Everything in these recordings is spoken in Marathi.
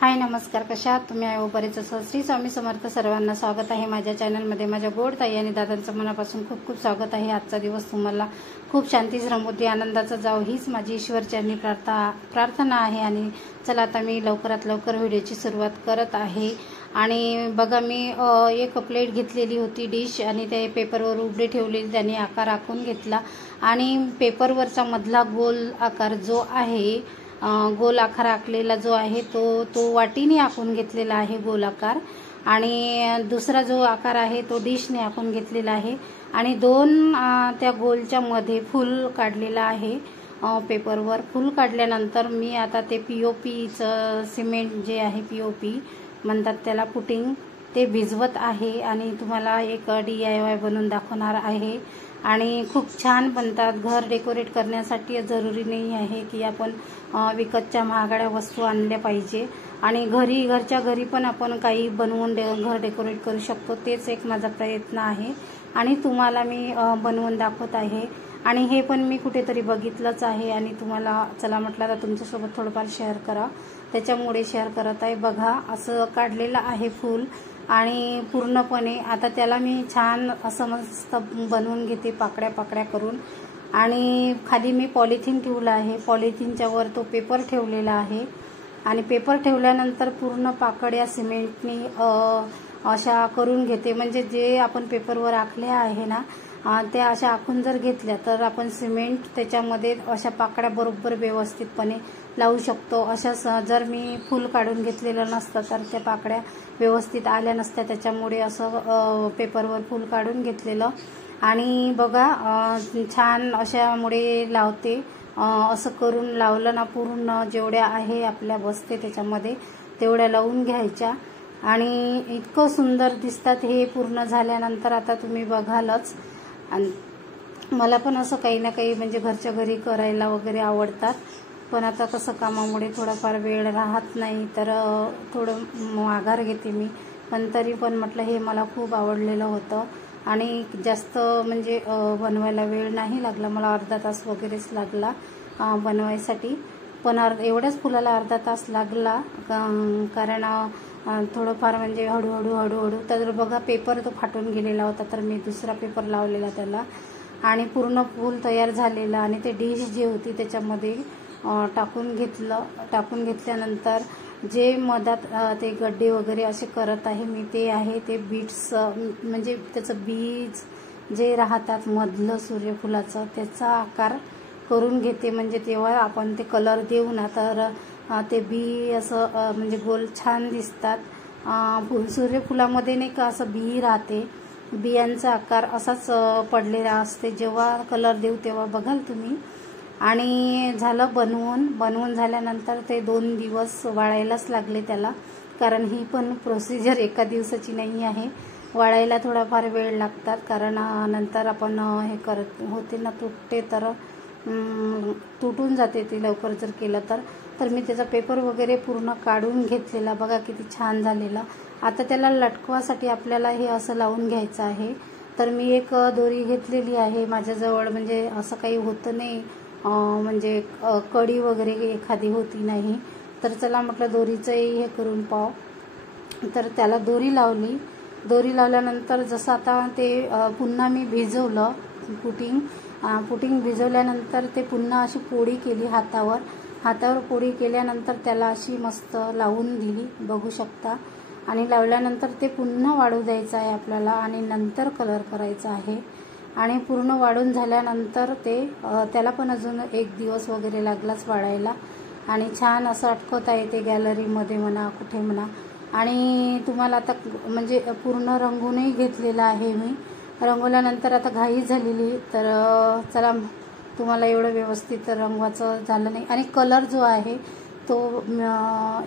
हाय नमस्कार, कशा आहात तुम्ही? आहे बरेच असं. श्री स्वामी समर्थ सर्वांना स्वागत आहे माझ्या चॅनलमध्ये. माझ्या गोड ताई आणि दादांचं मनापासून खूप खूप स्वागत आहे. आजचा दिवस तुम्हाला खूप शांती समृद्धी आनंदाचा जाव हीच माझी ईश्वरचरणी प्रार्थना आहे. आणि चला आता मी लवकरात लवकर व्हिडिओची सुरुवात करत आहे. आणि बघा, मी एक प्लेट घेतलेली होती डिश आणि ते पेपरवर उघडे ठेवलेली, त्याने आकार आखून घेतला आणि पेपरवरचा मधला गोल आकार जो आहे, गोल आकार आखलेला जो आहे तो वाटीने आखून घेतलेला आहे गोल आकार. आणि दुसरा जो आकार आहे तो डिशने आखून घेतलेला आहे. आणि दोन त्या गोलच्या मध्ये फूल काढलेला आहे. पेपरवर फूल काढल्यानंतर मी आता ते पीओपीचं सिमेंट जे आहे, पीओपी म्हणतात त्याला, पुटिंग, ते भिजवत आहे आणि तुम्हाला एक DIY बनवून दाखवणार आहे. आणि खूप छान बनतात. घर डेकोरेट करण्यासाठी जरुरी नाही आहे की आपण विकतच्या महागड्या वस्तू आणल्या पाहिजे. आणि घरच्या घरी पण आपण काही बनवून घर डेकोरेट करू शकतो. तेच एक माझा प्रयत्न आहे आणि तुम्हाला मी बनवून दाखवत आहे. आणि हे पण मी कुठेतरी बघितलंच आहे आणि तुम्हाला चला म्हटलं तर तुमच्यासोबत थोडंफार शेअर करा, त्याच्यामुळे शेअर करत आहे. बघा, असं काढलेलं आहे फूल आणि पूर्णपणे आता त्याला मी छान असं मस्त बनवून घेते पाकड्या करून. आणि खाली मी पॉलिथिन ठेवलं आहे, पॉलिथिनच्या वर तो पेपर ठेवलेला आहे. आणि पेपर ठेवल्यानंतर पूर्ण पाकड्या सिमेंटनी अशा करून घेते. म्हणजे जे आपण पेपरवर आखले आहे ना, त्या अशा आखून जर घेतल्या तर आपण सिमेंट त्याच्यामध्ये अशा पाकड्या बरोबर व्यवस्थितपणे लावू शकतो. अशा जर मी फूल काढून घेतलेलं नसतं तर त्या पाकड्या व्यवस्थित आल्या नसत्या, त्याच्यामुळे असं पेपरवर फूल काढून घेतलेलं. आणि बघा, छान अशामुळे लावते. असं करून लावलं ना, पूर्ण जेवढ्या आहे आपल्या बसते त्याच्यामध्ये तेवढ्या लावून घ्यायच्या आणि इतकं सुंदर दिसतात हे पूर्ण झाल्यानंतर. आता तुम्ही बघालच. आणि मला पण असं काही ना काही म्हणजे घरच्या घरी करायला वगैरे आवडतात, पण आता कसं कामामुळे थोडाफार वेळ राहत नाही तर थोडं माघार घेते मी. पण तरी पण म्हटलं हे मला खूप आवडलेलं होतं आणि जास्त म्हणजे बनवायला वेळ नाही लागला मला, अर्धा तास वगैरेच लागला बनवायसाठी. पण एवढ्याच फुलाला अर्धा तास लागला कारण थोडंफार म्हणजे हळूहळू. तर बघा, पेपर तो फाटून गेलेला होता तर मी दुसरा पेपर लावलेला त्याला आणि पूर्ण फूल तयार झालेला. आणि ते डिश जी होती त्याच्यामध्ये टाकून घेतल्यानंतर जे मधात ते गड्डे वगैरे असे करत आहे मी, ते आहे ते बीट्स, म्हणजे त्याचं बीज जे राहतात मधलं सूर्यफुलाचं, त्याचा आकार करून घेते. म्हणजे तेव्हा आपण ते कलर देऊ ना तर ते बी असं म्हणजे गोल छान दिसतात. सूर्यफुलामध्ये नाही का असं बी राहते, बियांचा आकार असाच पडलेला असते जेव्हा कलर देऊ तेव्हा, बघाल तुम्ही. आणि झालं बनवून झाल्यानंतर ते 2 दिवस वाळायलाच लागले त्याला, कारण ही पण प्रोसिजर एका दिवसाची नाही आहे. वाळायला थोडाफार वेळ लागतात, कारण नंतर आपण हे करत होते ना, तुटते तर तुटून जाते ते लवकर जर केलं तर मी त्याचा पेपर वगैरे पूर्ण काढून घेतलेला. बघा किती छान झालेला. आता त्याला लटकवासाठी आपल्याला हे असं लावून घ्यायचं आहे. तर मी एक दोरी घेतलेली आहे माझ्याजवळ, म्हणजे असं काही होतं नाही, म्हणजे कडी वगैरे एखादी होती नाही, तर चला म्हटलं दोरीचंही हे करून पाव. तर त्याला दोरी लावली. दोरी लावल्यानंतर जसं आता ते पुन्हा मी भिजवलं, पुटिंग भिजवल्यानंतर ते पुन्हा अशी पोळी केली हातावर पोळी केल्यानंतर त्याला अशी मस्त लावून दिली, बघू शकता. आणि लावल्यानंतर ते पुन्हा वाळू द्यायचं आहे आपल्याला आणि नंतर कलर करायचा आहे. आणि पूर्ण वाळून झाल्यानंतर त्याला पण अजून 1 दिवस वगैरे लागलाच वाळायला. आणि छान असं अटकवता येते गॅलरीमध्ये म्हणा, कुठे म्हणा. आणि तुम्हाला आता म्हणजे पूर्ण रंगूनही घेतलेलं आहे मी. रंगवल्यानंतर आता घाई झालेली, तर चला तुम्हाला एवढं व्यवस्थित रंगवाचं झालं नाही. आणि कलर जो आहे तो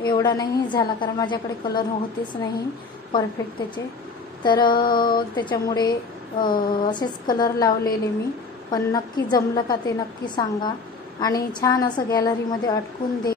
एवढा नाही झाला, कारण माझ्याकडे कलर होतेच नाही परफेक्ट त्याचे, तर त्याच्यामुळे असेच कलर लावलेले मी. पण नक्की जमलं का ते नक्की सांगा आणि छान असं गॅलरीमध्ये अटकून दे.